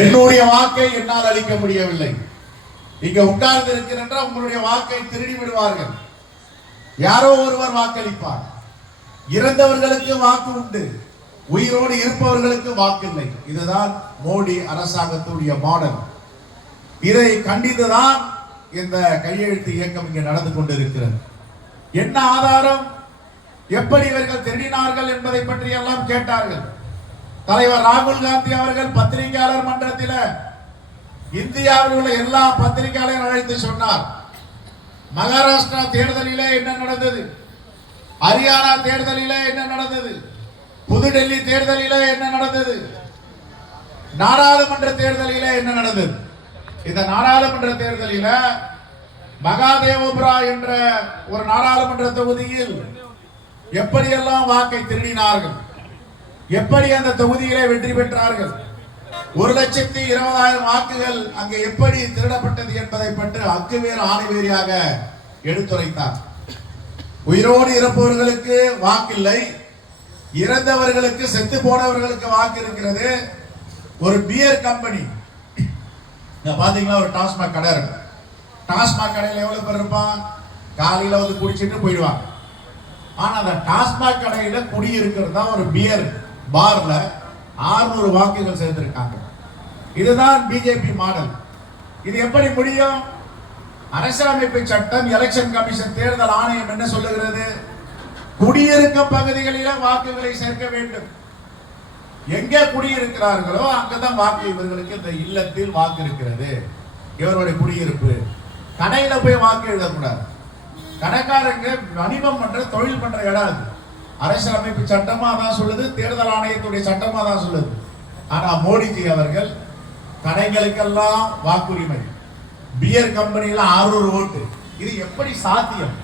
என்னுடைய வாக்கை என்னால் அளிக்க முடியவில்லை. இங்க உட்கார்ந்து இருக்கிறன்ற உங்களுடைய வாக்கை திருடி விடுவார்கள் யாரோ ஒருவர் வாக்களிப்பார். இறந்தவர்களுக்கு வாக்கு உண்டு. உயிரோடு இருப்பவர்களுக்கு வாக்கு இல்லை இதுதான் மோடி அரசாங்கத்துடைய மாடல் இதை கண்டித்துதான் இந்த கையெழுத்து இயக்கம் இங்கே நடந்து கொண்டிருக்கிறது. என்ன ஆதாரம்? எப்படி இவர்கள் திருடினார்கள் என்பதை பற்றி எல்லாம் கேட்டார்கள். தலைவர் ராகுல் காந்தி அவர்கள் பத்திரிகையாளர் மன்றத்தில் இந்தியாவில் உள்ள எல்லா பத்திரிகையாளரும் அழைத்து சொன்னார். மகாராஷ்டிரா தேர்தலிலே என்ன நடந்தது? ஹரியானா தேர்தலிலே என்ன நடந்தது? புதுடெல்லி தேர்தலிலே என்ன நடந்தது? நாடாளுமன்ற தேர்தலிலே என்ன நடந்தது? இந்த நாடாளுமன்ற தேர்தலில மகாதேவபுரா என்ற ஒரு நாடாளுமன்ற தொகுதியில் எப்படியெல்லாம் வாக்கை திருடினார்கள்? எப்படி அந்த தொகுதியிலே வெற்றி பெற்றார்கள்? ஒரு லட்சத்தி இருபதாயிரம் வாக்குகள் அங்கே எப்படி திருடப்பட்டது என்பதை பற்றி அக்குவேர் ஆணைவேரியாக எடுத்துரைத்தார். உயிரோடு இருப்பவர்களுக்கு வாக்கில்லை. இறந்தவர்களுக்கு செத்து போனவர்களுக்கு வாக்கு இருக்கிறது. ஒரு பியர் கம்பெனி பாத்தீங்களா ஒரு டாஸ்மாக் கடை இருக்கு. டாஸ்மாக் கடையில் எவ்வளவு பேர் இருப்பான் காலையில வந்து குடிச்சிட்டு போயிடுவாங்க. ஆனா அந்த டாஸ்மாக் கடையில குடி இருக்கிறது தான் ஒரு பியர் பார்ல 600 வாக்குகள் சேர்ந்திருக்காங்க. இதுதான் பிஜேபி மாடல். இது எப்படி முடியும்? அரசியலமைப்பு சட்டம் எலெக்ஷன் கமிஷன் தேர்தல் ஆணையம் என்ன சொல்லுகிறது? குடியிருக்க பகுதிகளில வாக்குகளை சேர்க்க வேண்டும். எங்கே குடியிருக்கிறார்களோ அங்கதான் வாக்கு இவர்களுக்கு இந்த இல்லத்தில் வாக்கு இருக்கிறது. இவருடைய குடியிருப்பு. கடையில போய் வாக்கு எழுதக்கூடாது. கடைக்காரங்க வணிகம் பண்ற தொழில் பண்ற இடம் அது. அரசியலமைப்பு சட்டமாக தான் சொல்லுது தேர்தல் ஆணையத்துடைய சட்டமாக தான் சொல்லுது. ஆனால் மோடிஜி அவர்கள் கடைகளுக்கெல்லாம் வாக்குரிமை. பியர் கம்பெனியில் 600 ஓட்டு. இது எப்படி சாத்தியம்?